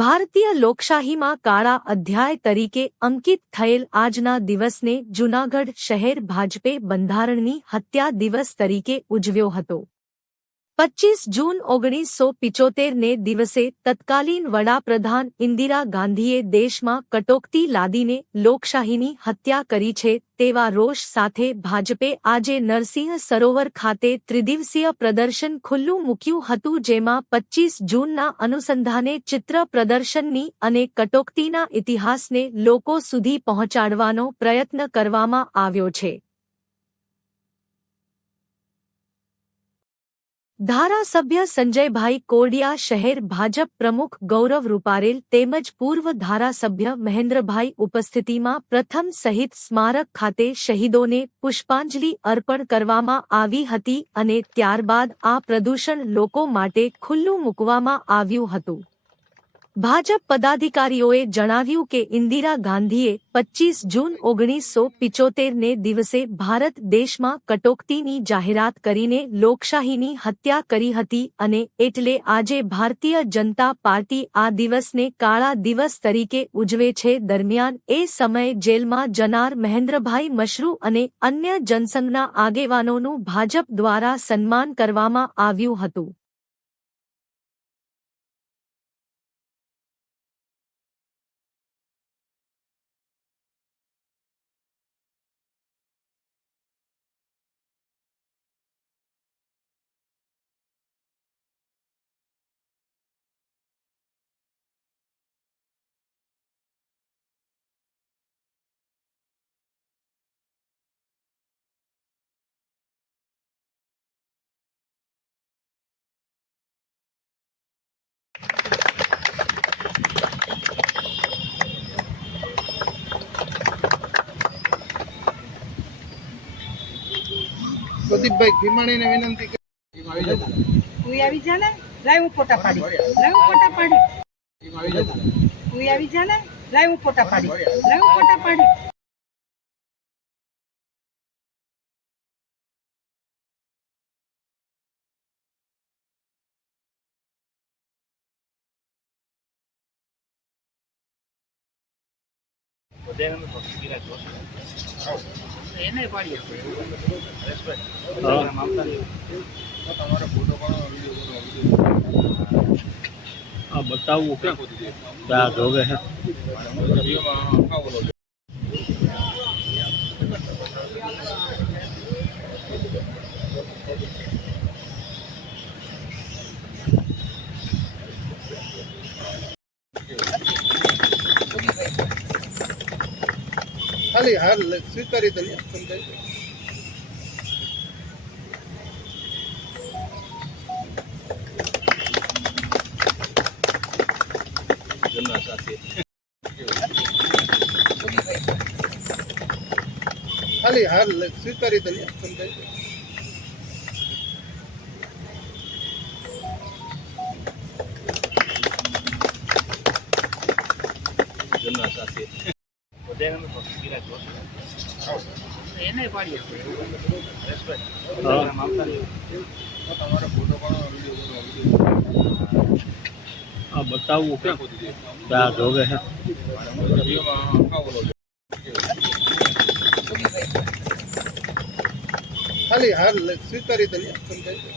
ભારતીય લોકશાહીમાં કાળા અધ્યાય તરીકે અંકિત થયેલ આજના દિવસને જૂનાગઢ શહેર ભાજપે બંધારણની હત્યા દિવસ તરીકે ઉજવ્યો હતો। 25 જૂન 1975 ને દિવસે તત્કાલીન વડાપ્રધાન ઇન્દિરા ગાંધીએ દેશમાં કટોકટી લાદીને લોકશાહીની હત્યા કરી છે તેવા રોષ સાથે ભાજપે આજે નરસિંહ સરોવર ખાતે ત્રિદિવસીય પ્રદર્શન ખુલ્લું મૂક્યું હતું, જેમાં 25 જૂનના અનુસંધાને ચિત્ર પ્રદર્શનની અને કટોકટીના ઇતિહાસને લોકો સુધી પહોંચાડવાનો પ્રયત્ન કરવામાં આવ્યો છે। ધારાસભ્ય સંજયભાઈ કોડિયા, શહેર ભાજપ પ્રમુખ ગૌરવ રૂપારેલ તેમજ પૂર્વ ધારાસભ્ય મહેન્દ્રભાઈ ઉપસ્થિતિમાં પ્રથમ શહીદ સ્મારક ખાતે શહીદોને પુષ્પાંજલિ અર્પણ કરવામાં આવી હતી અને ત્યારબાદ આ પ્રદૂષણ લોકો માટે ખુલ્લું મૂકવામાં આવ્યું હતું। ભાજપ પદાધિકારીઓએ જણાવ્યું કે ઇન્દિરા ગાંધીએ 25 જૂન 1975 ને દિવસે ભારત દેશમાં કટોકટીની જાહેરાત કરીને લોકશાહીની હત્યા કરી હતી અને એટલે આજે ભારતીય જનતા પાર્ટી આ દિવસને કાળા દિવસ તરીકે ઉજવે છે। દરમિયાન એ સમયે જેલમાં જનાર મહેન્દ્રભાઈ મશરૂ અને અન્ય જનસંઘના આગેવાનોનું ભાજપ દ્વારા સન્માન કરવામાં આવ્યું હતું। પ્રદીપભાઈ ખીમાણીને વિનંતી કે તું આવી જા ને, લાય હું ફોટા પાડી, લાય હું ફોટા પાડી, તું આવી જા ને, લાય હું ફોટા પાડી, લાય હું ફોટા પાડી। એને પાડીએ बताओ क्या क्या जोगे है ખાલી હાર સ્વીકારી દે સમજાય। ખાલી હાર સ્વીકારી દે સમજાય। એને પાડીએ बताओ क्या क्या जोगे है ખાલી હાર સ્વીકારી દે સમજાય।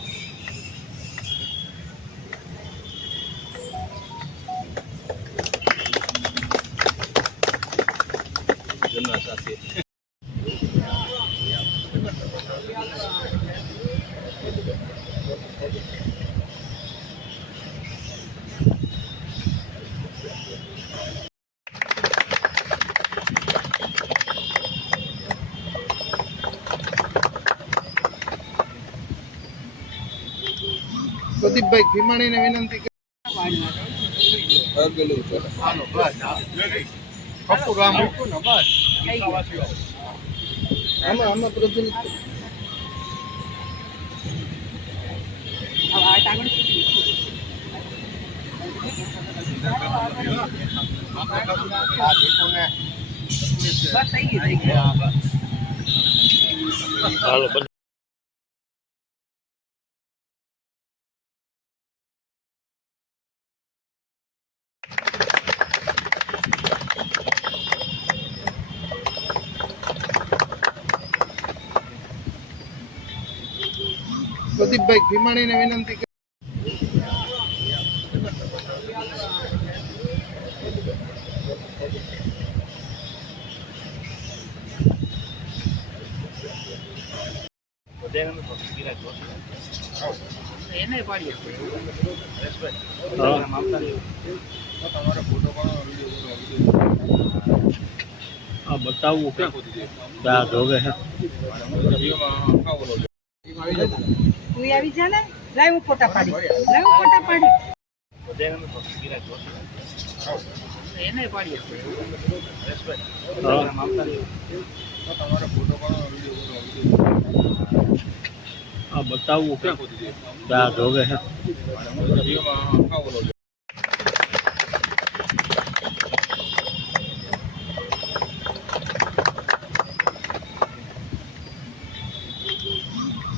પ્રદીપભાઈ ખીમાણીને વિનંતી કે આમાં પ્રતિનિધિ પ્રદીપભાઈ ખીમાણીને વિનંતી કરી. એને પાડીએ हाँ बताओ वो क्या क्या दोगे हैं તું આવી જા ને લાવ હું ફોટા પાડી લાવ હું ફોટા પાડી એને પાડીએ हाँ बताओ वो क्या क्या दोगे हैं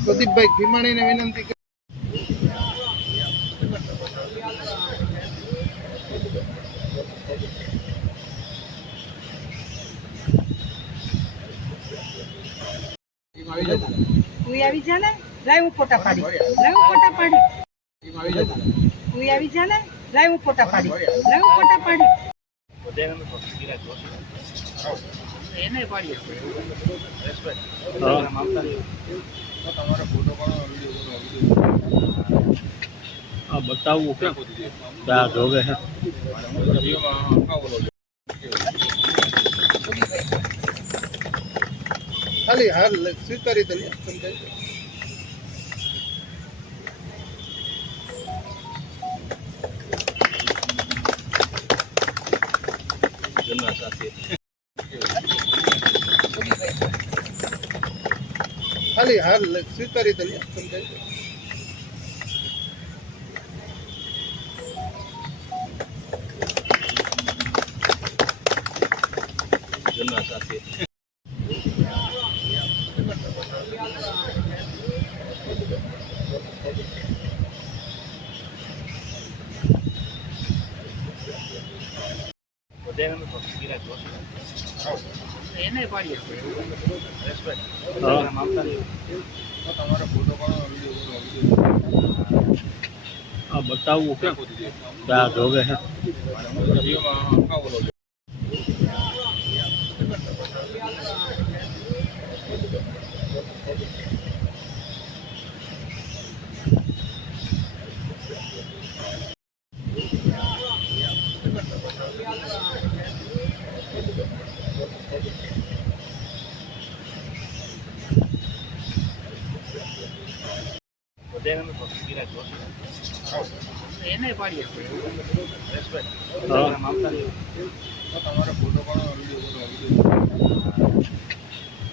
પ્રદીપભાઈ ખીમાણીને વિનંતી કરી. તું આવી જા ને લાવ હું ફોટા પાડી લાવ હું ફોટા પાડી તું આવી જા ને લાવ હું ફોટા પાડી લાવ હું ફોટા પાડી એને પાડીએ हाँ बताओ वो क्या क्या दोगे हैं ખાલી હાર સ્વીકારી તો લ્યો, સમજાય. ખાલી હાર સ્વીકારી તો લ્યો, સમજાય. એને પાડીએ हाँ बताओ वो क्या क्या दोगे हैं એને પાડીએ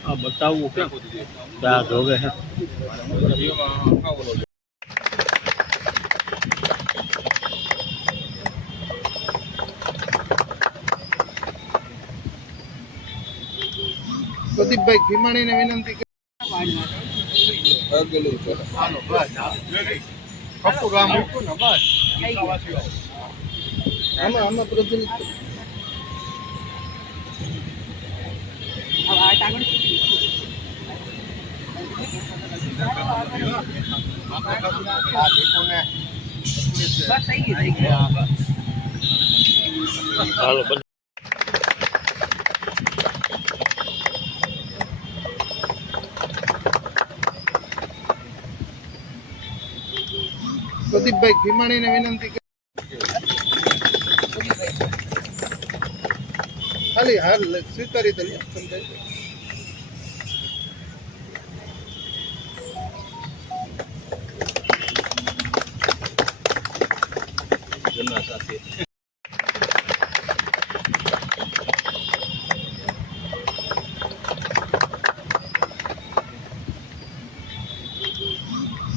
हाँ बताओ वो क्या क्या दोगे हैं પ્રદીપભાઈ ખીમાણીને વિનંતી કરી. આમાં પ્રજ્વલિત કરો. બસ થઈ ગઈ હાલો પ્રદીપભાઈ ખીમાણીને વિનંતી કરી. ખાલી હાર સ્વીકારી તો લ્યો, સમજાય.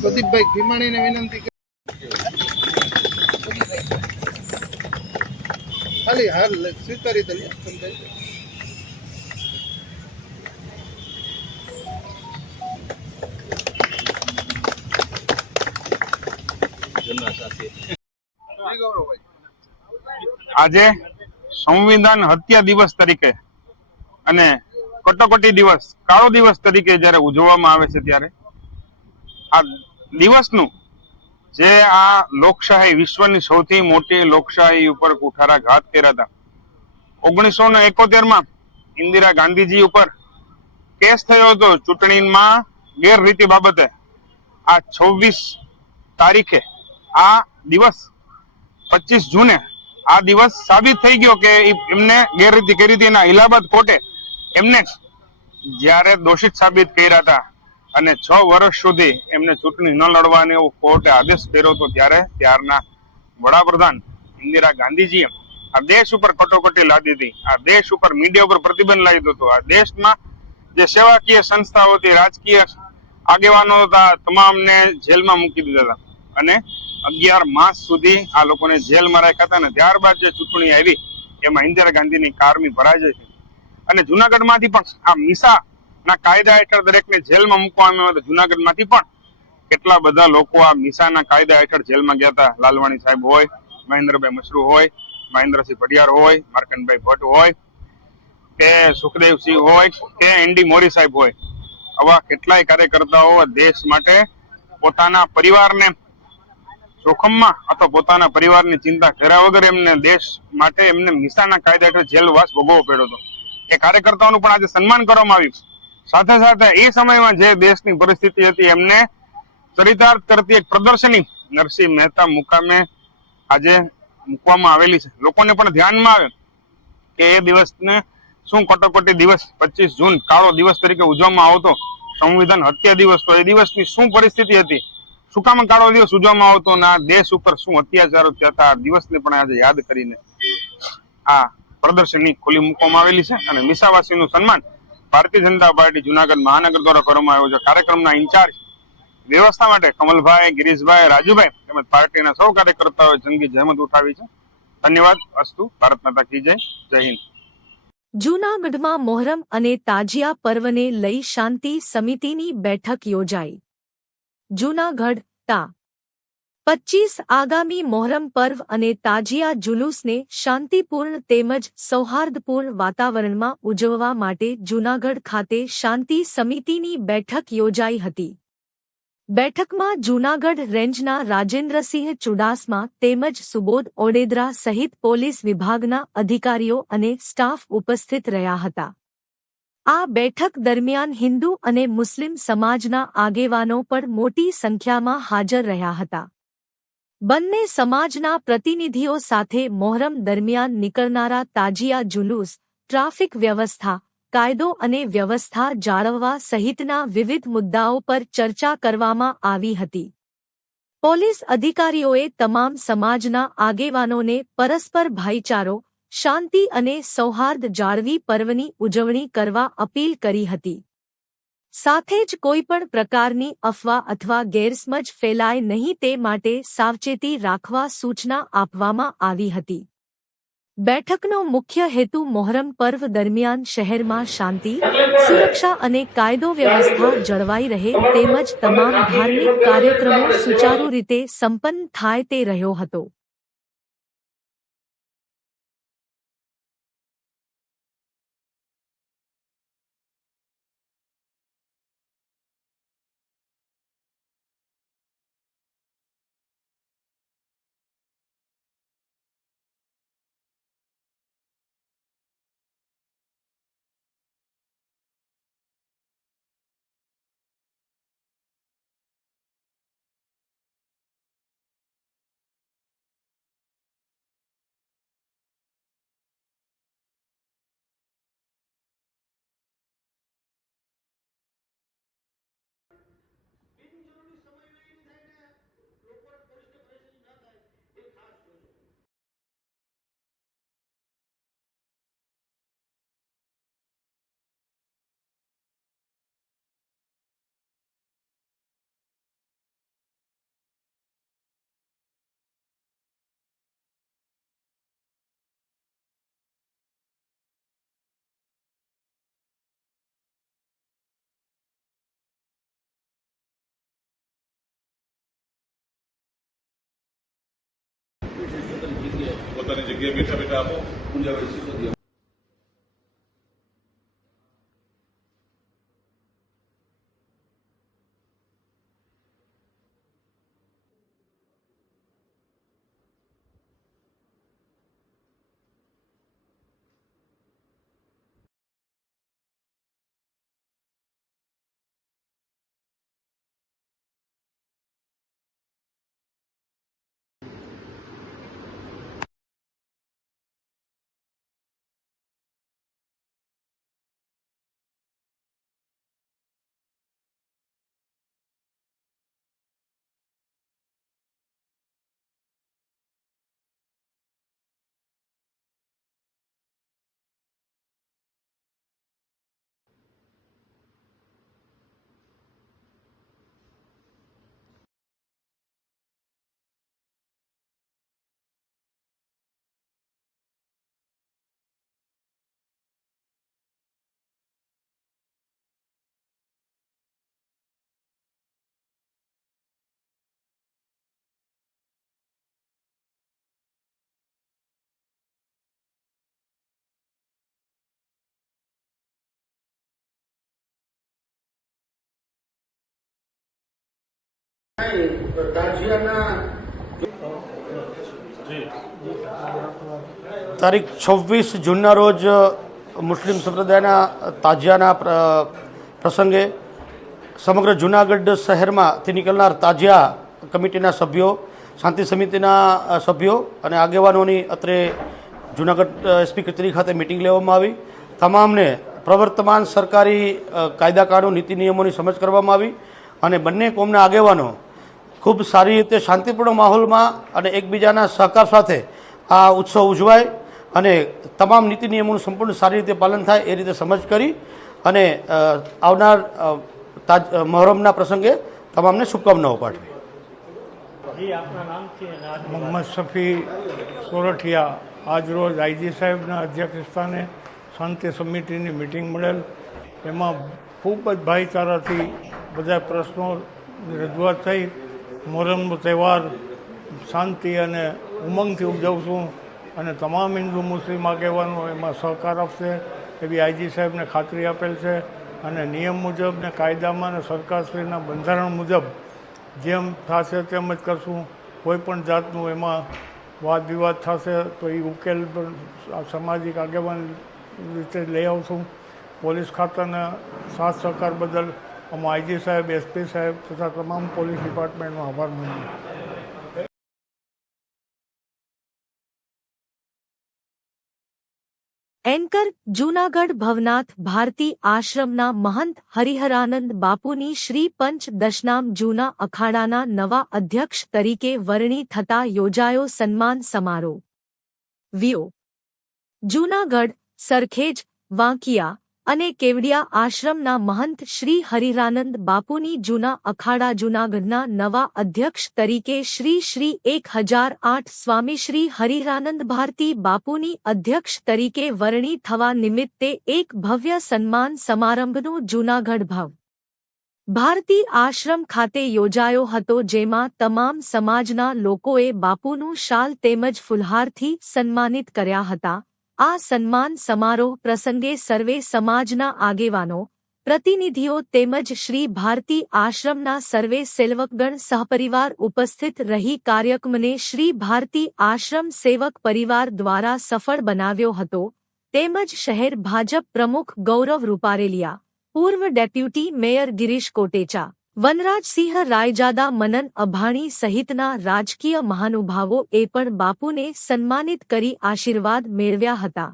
પ્રદીપભાઈ ખીમાણીને વિનંતી કરી. ખાલી હાર સ્વીકારી તો લ્યો, સમજાય. આજે સંવિધાન હત્યા દિવસ તરીકે અને કટોકટી દિવસ કાળો દિવસ તરીકે જ્યારે ઉજવવામાં આવે છે ત્યારે આ દિવસનું જે આ લોકશાહી વિશ્વની સૌથી મોટી લોકશાહી ઉપર કુઠારાઘાત કર્યા હતા. 1971 ઇન્દિરા ગાંધીજી ઉપર કેસ થયો હતો ચૂંટણીમાં ગેરરીતિ બાબતે. આ 26 તારીખે આ દિવસ 25 જૂને આ દિવસ સાબિત થઈ ગયો કે એમને ગેરરીતિ કરી હતી. એના ઇલાહાબાદ કોર્ટે એમને જ્યારે દોષિત સાબિત કર્યા હતા અને 6 વર્ષ સુધી એમને ચૂંટણી ન લડવાનો એવો કોર્ટે આદેશ કર્યો હતો, ત્યારે ત્યારના વડાપ્રધાન ઇન્દિરા ગાંધીજીએ આ દેશ ઉપર કટોકટી લાદી હતી. આ દેશ ઉપર મીડિયા ઉપર પ્રતિબંધ લાવ્યો હતો. આ દેશમાં જે સેવાકીય સંસ્થાઓ હતી, રાજકીય આગેવાનો હતા, તમામને જેલમાં મૂકી દીધા હતા અને 11 માસ સુધી આ લોકોને જેલમાં રાખ્યા હતા. અને ત્યારબાદ જે ચૂંટણી આવી એમાં ઇન્દિરા ગાંધીની કારમી પરાજય થઈ. અને જુનાગઢમાંથી પણ આ મીસા ના કાયદા હેઠળ દરેકને જેલમાં મૂકવામાં આવ્યા હતા. જુનાગઢમાંથી પણ કેટલા બધા લોકો આ મીસાના કાયદા હેઠળ જેલમાં ગયા હતા. લાલવાણી સાહેબ હોય, મહેન્દ્રભાઈ મશરૂ હોય, મહેન્દ્રસિંહ પડિયાર હોય, માર્કંડભાઈ ભટ્ટ હોય કે સુખદેવસિંહ હોય કે એનડી મોરી સાહેબ હોય. આવા કેટલાય કાર્યકર્તાઓ દેશ માટે પોતાના પરિવારને જોખમમાં અથવા પોતાના પરિવારની ચિંતા કર્યા વગર એમને દેશ માટે એમને મીસાના કાયદા હેઠળ જેલવાસ ભોગવવો પડ્યો હતો. એ કાર્યકર્તાઓનું પણ આજે સન્માન કરવામાં આવ્યું. સાથે સાથે એ સમયમાં જે દેશની પરિસ્થિતિ હતી એમને ચરિતાર્થ કરતી એક પ્રદર્શની નરસિંહ મહેતા મુકામે આજે મૂકવામાં આવેલી છે. લોકોને પણ ધ્યાનમાં આવે કે એ દિવસને શું કટોકટી દિવસ 25 જૂન કાળો દિવસ તરીકે ઉજવવામાં આવતો, સંવિધાન હત્યા દિવસ, તો એ દિવસની શું પરિસ્થિતિ હતી, શું કામ કાળો દિવસ ઉજવવામાં આવતો અને આ દેશ ઉપર શું અત્યાચારો થયા હતા, આ દિવસને પણ આજે યાદ કરીને આ પ્રદર્શની ખુલ્લી મૂકવામાં આવેલી છે. અને મીસાવાસીનું સન્માન ભારતીય જનતા પાર્ટી જુનાગઢ મહાનગર દ્વારા કરવામાં આવ્યો છે. કાર્યક્રમના ઇન્ચાર્જ વ્યવસ્થા માટે કમલભાઈ, ગિરીશભાઈ, રાજુભાઈ તેમજ પાર્ટીના સૌ કાર્યકર્તાઓએ જંગી જહેમત ઉઠાવી છે. ધન્યવાદ. અસ્તુ. ભારત માતા કી જય. જય હિન્દ. જૂનાગઢમાં મોહરમ અને તાજિયા પર્વને લઈ શાંતિ સમિતિની બેઠક યોજાઈ. જૂનાગઢ તા 25 આગામી મોહરમ પર્વ અને તાજિયા જુલુસને શાંતિપૂર્ણ તેમજ સૌહાર્દપૂર્ણ વાતાવરણમાં ઉજવવા માટે જૂનાગઢ ખાતે શાંતિ સમિતિની બેઠક યોજાઈ હતી. બેઠકમાં જૂનાગઢ રેન્જના રાજેન્દ્રસિંહ ચુડાસમા તેમજ સુબોધ ઓડેદરા સહિત પોલીસ વિભાગના અધિકારીઓ અને સ્ટાફ ઉપસ્થિત રહ્યા હતા. આ બેઠક દરમિયાન હિન્દુ અને મુસ્લિમ સમાજના આગેવાનો પણ મોટી સંખ્યામાં હાજર રહ્યા હતા. બંને સમાજના પ્રતિનિધિઓ સાથે મોહરમ દરમિયાન નીકળનારા તાજિયા જુલુસ, ટ્રાફિક વ્યવસ્થા, કાયદો અને વ્યવસ્થા જાળવવા સહિતના વિવિધ મુદ્દાઓ પર ચર્ચા કરવામાં આવી હતી. પોલીસ અધિકારીઓએ તમામ સમાજના આગેવાનોને પરસ્પર ભાઈચારો, શાંતિ અને સૌહાર્દ જાળવી પર્વની ઉજવણી કરવા અપીલ કરી હતી. સાથે જ કોઈપણ પ્રકારની અફવા અથવા ગેરસમજ ફેલાય નહીં તે માટે સાવચેતી રાખવા સૂચના આપવામાં આવી હતી. બેઠકનો મુખ્ય હેતુ મોહરમ પર્વ દરમિયાન શહેરમાં શાંતિ, સુરક્ષા અને કાયદો વ્યવસ્થા જળવાઈ રહે તેમજ તમામ ધાર્મિક કાર્યક્રમો સુચારુ રીતે સંપન્ન થાય તે રહ્યો હતો. પોતાની જગ્યાએ બેઠા બેઠા આપો પૂજા તારીખ 26 જૂનના રોજ મુસ્લિમ સંપ્રદાયના તાજિયાના પ્રસંગે સમગ્ર જૂનાગઢ શહેરમાંથી નીકળનાર તાજિયા કમિટીના સભ્યો, શાંતિ સમિતિના સભ્યો અને આગેવાનોની અત્રે જૂનાગઢ એસપી કચેરી ખાતે મિટિંગ લેવામાં આવી. તમામને પ્રવર્તમાન સરકારી કાયદા કાનૂન નીતિ નિયમોની સમજ કરવામાં આવી અને બંને કોમના આગેવાનો ખૂબ સારી રીતે શાંતિપૂર્ણ માહોલમાં અને એકબીજાના સહકાર સાથે આ ઉત્સવ ઉજવાય અને તમામ નીતિ નિયમોનું સંપૂર્ણ સારી રીતે પાલન થાય એ રીતે સમજ કરી અને આવનાર મહોરમના પ્રસંગે તમામને શુભકામનાઓ પાઠવી. મોહમ્મદ શફી સોરઠિયા આજરોજ આઈજી સાહેબના અધ્યક્ષસ્થાને શાંતિ સમિતિની મિટિંગ મળેલ. એમાં ખૂબ જ ભાઈચારાથી બધા પ્રશ્નો રજૂઆત થઈ. મોહરમનો તહેવાર શાંતિ અને ઉમંગથી ઉજવશું અને તમામ હિન્દુ મુસ્લિમ આગેવાનો એમાં સહકાર આપશે એવી આઈજી સાહેબને ખાતરી આપેલ છે અને નિયમ મુજબ ને કાયદામાં અને સરકારશ્રીના બંધારણ મુજબ જેમ થશે તેમ જ કરશું. કોઈ પણ જાતનું એમાં વાદ વિવાદ થશે તો એ ઉકેલ પણ સામાજિક આગેવાન રીતે લઈ આવશું. પોલીસ ખાતાના સાથ સહકાર બદલ આમાં આઈજી સાહેબ, એસપી સાહેબ તથા તમામ પોલીસ ડિપાર્ટમેન્ટનો આભાર માનું. એન્કર જૂનાગઢ ભવનાથ ભારતી આશ્રમના મહંત હરિહરાનંદ બાપુની શ્રી પંચ દશનામ જૂના અખાડાના નવા અધ્યક્ષ તરીકે વરણી થતા યોજાયો સન્માન સમારોહ. વીઓ જૂનાગઢ, સરખેજ, વાંકિયા અને કેવડિયા આશ્રમના મહંત શ્રી હરિહરાનંદ બાપુની જૂના અખાડા જૂનાગઢના નવા અધ્યક્ષ તરીકે શ્રી 1008 સ્વામી શ્રી હરિહરાનંદ ભારતી બાપુની અધ્યક્ષ તરીકે વરણી થવા નિમિત્તે એક ભવ્ય સન્માન સમારંભનું જૂનાગઢ ભારતી આશ્રમ ખાતે યોજાયો હતો, જેમાં તમામ સમાજના લોકોએ બાપુનું શાલ તેમજ ફુલહારથી સન્માનિત કર્યા હતા. આ સન્માન સમારોહ પ્રસંગે સર્વે સમાજના આગેવાનો, પ્રતિનિધિઓ તેમજ શ્રી ભારતી આશ્રમના સર્વે સેવકગણ સહપરિવાર ઉપસ્થિત રહી કાર્યક્રમને શ્રી ભારતી આશ્રમ સેવક પરિવાર દ્વારા સફળ બનાવ્યો હતો. તેમજ શહેર ભાજપ પ્રમુખ ગૌરવ રૂપારેલિયા, પૂર્વ ડેપ્યુટી મેયર ગિરીશ કોટેચા, વનરાજસિંહ રાયજાદા, મનન અભાણી સહિતના રાજકીય મહાનુભાવોએ પણ બાપુને સન્માનિત કરી આશીર્વાદ મેળવ્યા હતા.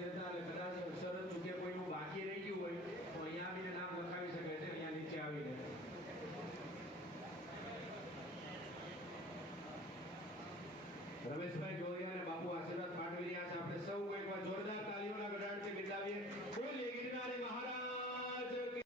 ઉપસ્થિત હતા અને કદાચ શરત ચૂકે કોઈનું બાકી રહી ગયું હોય તો અહીંયા આવીને નામ લખાવી શકે છે અહીંયા નીચે આવીને. રમેશભાઈ જોડિયા અને બાપુ આશીર્વાદ પાઠવી રહ્યા છે. આપણે સૌ એકવાર જોરદાર તાળીઓના ગડાટથી બિરદાવીએ. બોલીએ ગિરનારી મહારાજ કી.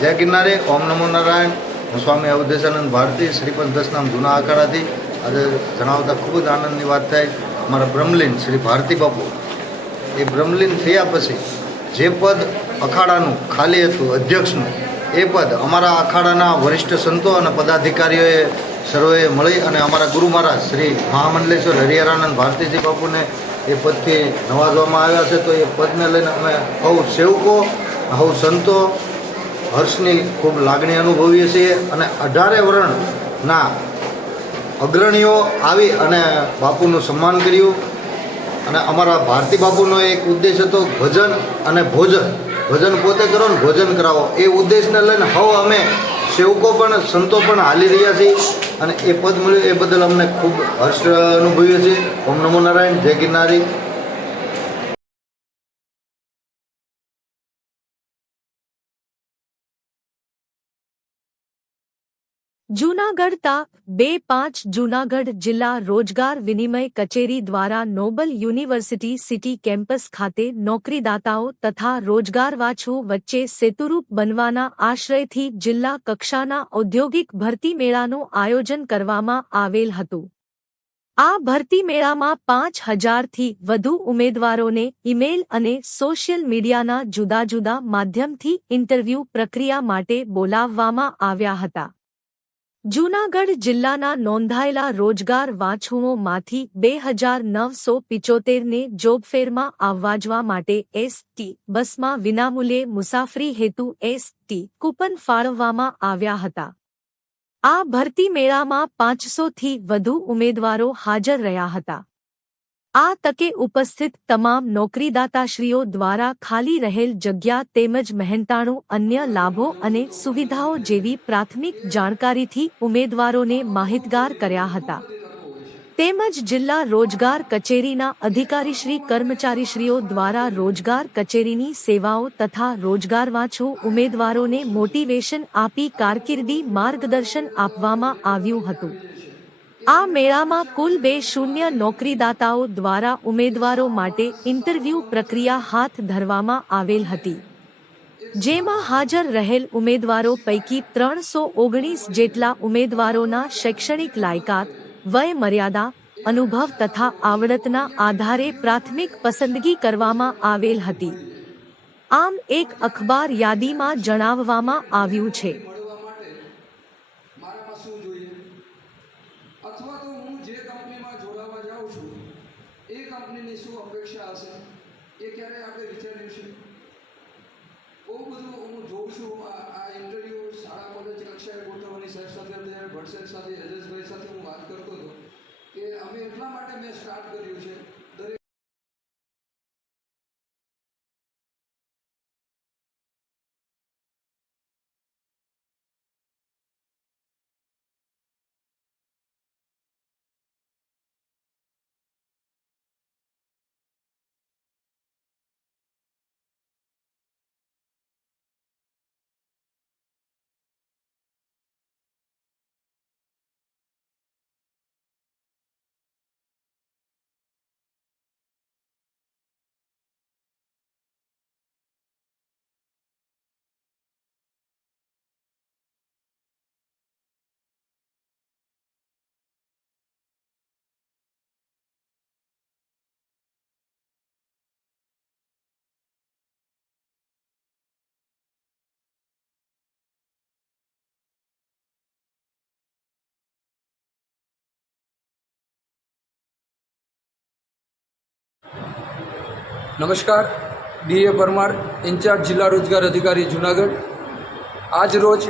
જય ગિરનારી. ઓમ નમો નારાયણ. હું સ્વામી અવધેશાનંદ ભારતી શ્રીપદ દસનામ જૂના અખાડાથી આજે જણાવતા ખૂબ જ આનંદની વાત થાય. અમારા બ્રહ્મલીન શ્રી ભારતી બાપુ એ બ્રહ્મલીન થયા પછી જે પદ અખાડાનું ખાલી હતું અધ્યક્ષનું, એ પદ અમારા અખાડાના વરિષ્ઠ સંતો અને પદાધિકારીઓએ સર્વે મળી અને અમારા ગુરુ મહારાજ શ્રી મહામંડલેશ્વર હરિહરાનંદ ભારતીજી બાપુને એ પદથી નવાજવામાં આવ્યા છે. તો એ પદને લઈને અમે સૌ સેવકો, સૌ સંતો હર્ષની ખૂબ લાગણી અનુભવીએ છીએ અને 18 વર્ણના અગ્રણીઓ આવી અને બાપુનું સન્માન કર્યું. અને અમારા ભારતી બાપુનો એક ઉદ્દેશ હતો ભજન અને ભોજન. ભજન પોતે કરો ને ભોજન કરાવો, એ ઉદ્દેશને લઈને હવે અમે સેવકો પણ સંતો પણ હાલી રહ્યા છીએ અને એ પદ મળ્યું એ બદલ અમને ખૂબ હર્ષ અનુભવીએ છીએ. ઓમ નમો નારાયણ. જય ગિરનારી. જૂનાગઢ તા 2-5 જૂનાગઢ જિલ્લા રોજગાર વિનિમય કચેરી દ્વારા નોબલ યુનિવર્સિટી સિટી કેમ્પસ ખાતે નોકરીદાતાઓ તથા રોજગારવાછુ વચ્ચે સેતુરૂપ બનવાના આશ્રયથી જિલ્લા કક્ષાના ઔદ્યોગિક ભરતી મેળાનું આયોજન કરવામાં આવેલ હતું। આ ભરતી મેળામાં 5000થી વધુ ઉમેદવારોને ઈમેલ અને સોશિયલ મીડિયાના જુદા જુદા માધ્યમથી ઇન્ટરવ્યૂ પ્રક્રિયા માટે બોલાવવામાં આવ્યા હતા। જૂનાગઢ જિલ્લાના નોંધાયેલા રોજગાર વાછુઓમાંથી 2975ને જોબફેરમાં આવવા માટે એસટી બસમાં વિનામૂલ્યે મુસાફરી હેતુ એસટી કૂપન ફાળવવામાં આવ્યા હતા। આ ભરતી મેળામાં 500થી વધુ ઉમેદવારો હાજર રહ્યા હતા। આ તકે ઉપસ્થિત તમામ નોકરીદાતાશ્રીઓ દ્વારા ખાલી રહેલ જગ્યા તેમજ મહેનતાણું અન્ય લાભો અને સુવિધાઓ જેવી પ્રાથમિક જાણકારીથી ઉમેદવારોને માહિતગાર કર્યા હતા। તેમજ જિલ્લા રોજગાર કચેરીના અધિકારીશ્રી કર્મચારીશ્રીઓ દ્વારા રોજગાર કચેરીની સેવાઓ તથા રોજગારવાછુ ઉમેદવારોને મોટિવેશન આપી કારકિર્દી માર્ગદર્શન આપવામાં આવ્યું હતું। આ મેળામાં કુલ 200 નોકરીદાતાઓ દ્વારા ઉમેદવારો માટે ઇન્ટરવ્યૂ પ્રક્રિયા હાથ ધરવામાં આવેલ હતી, જેમાં હાજર રહેલ ઉમેદવારો પૈકી 319 જેટલા ઉમેદવારોના શૈક્ષણિક લાયકાત, વય મર્યાદા, અનુભવ તથા આવડતના આધારે પ્રાથમિક પસંદગી કરવામાં આવેલ હતી। આમ એક અખબાર યાદીમાં જણાવવામાં આવ્યું છે। અથવા તો હું જે કંપનીમાં જોડાવા જાઉં છું એ કંપનીની શું અપેક્ષા હશે એ ક્યારે આપણે વિચાર્યું છે? બહુ બધું હું જોઉં છું। આ ઇન્ટરવ્યૂ શાળા કોલેજ કક્ષાએ ગોઠવવાની સર સાથે અત્યારે ભટ્ટ સાથે એજેશભાઈ સાથે હું વાત કરતો હતો કે અમે એટલા માટે મેં સ્ટાર્ટ કર્યું છે દરેક નમસ્કાર, ડીએ પરમાર, ઇન્ચાર્જ જિલ્લા રોજગાર અધિકારી જૂનાગઢ। આજ રોજ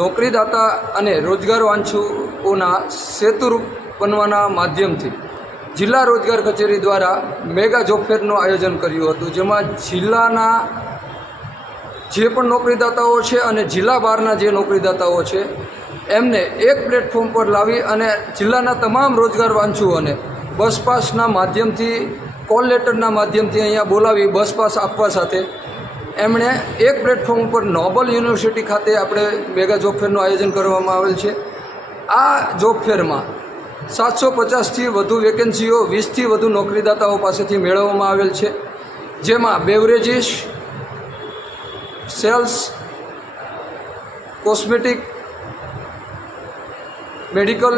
નોકરીદાતા અને રોજગાર વાંછુઓના સેતુરૂપ બનવાના માધ્યમથી જિલ્લા રોજગાર કચેરી દ્વારા મેગા જોબ ફેરનું આયોજન કર્યું હતું, જેમાં જિલ્લાના જે પણ નોકરીદાતાઓ છે અને જિલ્લા બહારના જે નોકરીદાતાઓ છે એમને એક પ્લેટફોર્મ પર લાવી અને જિલ્લાના તમામ રોજગાર વાંછુઓને બસ પાસના માધ્યમથી કોલ લેટરના માધ્યમથી અહીંયા બોલાવી બસ પાસ આપવા સાથે એમણે એક પ્લેટફોર્મ ઉપર નોબલ યુનિવર્સિટી ખાતે આપણે મેગા જોબ ફેરનું આયોજન કરવામાં આવેલ છે। આ જોબ ફેરમાં 750થી વધુ વેકેન્સીઓ 20થી વધુ નોકરીદાતાઓ પાસેથી મેળવવામાં આવેલ છે, જેમાં બેવરેજીસ, સેલ્સ, કોસ્મેટિક, મેડિકલ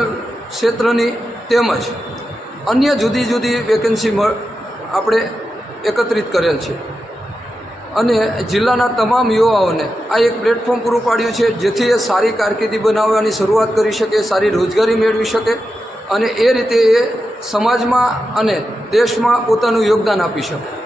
ક્ષેત્રની તેમજ અન્ય જુદી જુદી વેકેન્સી આપણે એકત્રિત કરેલ છે અને જિલ્લાના તમામ યુવાઓને આ એક પ્લેટફોર્મ પૂરું પાડ્યું છે, જેથી એ સારી કારકિર્દી બનાવવાની શરૂઆત કરી શકે, સારી રોજગારી મેળવી શકે અને એ રીતે એ સમાજમાં અને દેશમાં પોતાનું યોગદાન આપી શકે।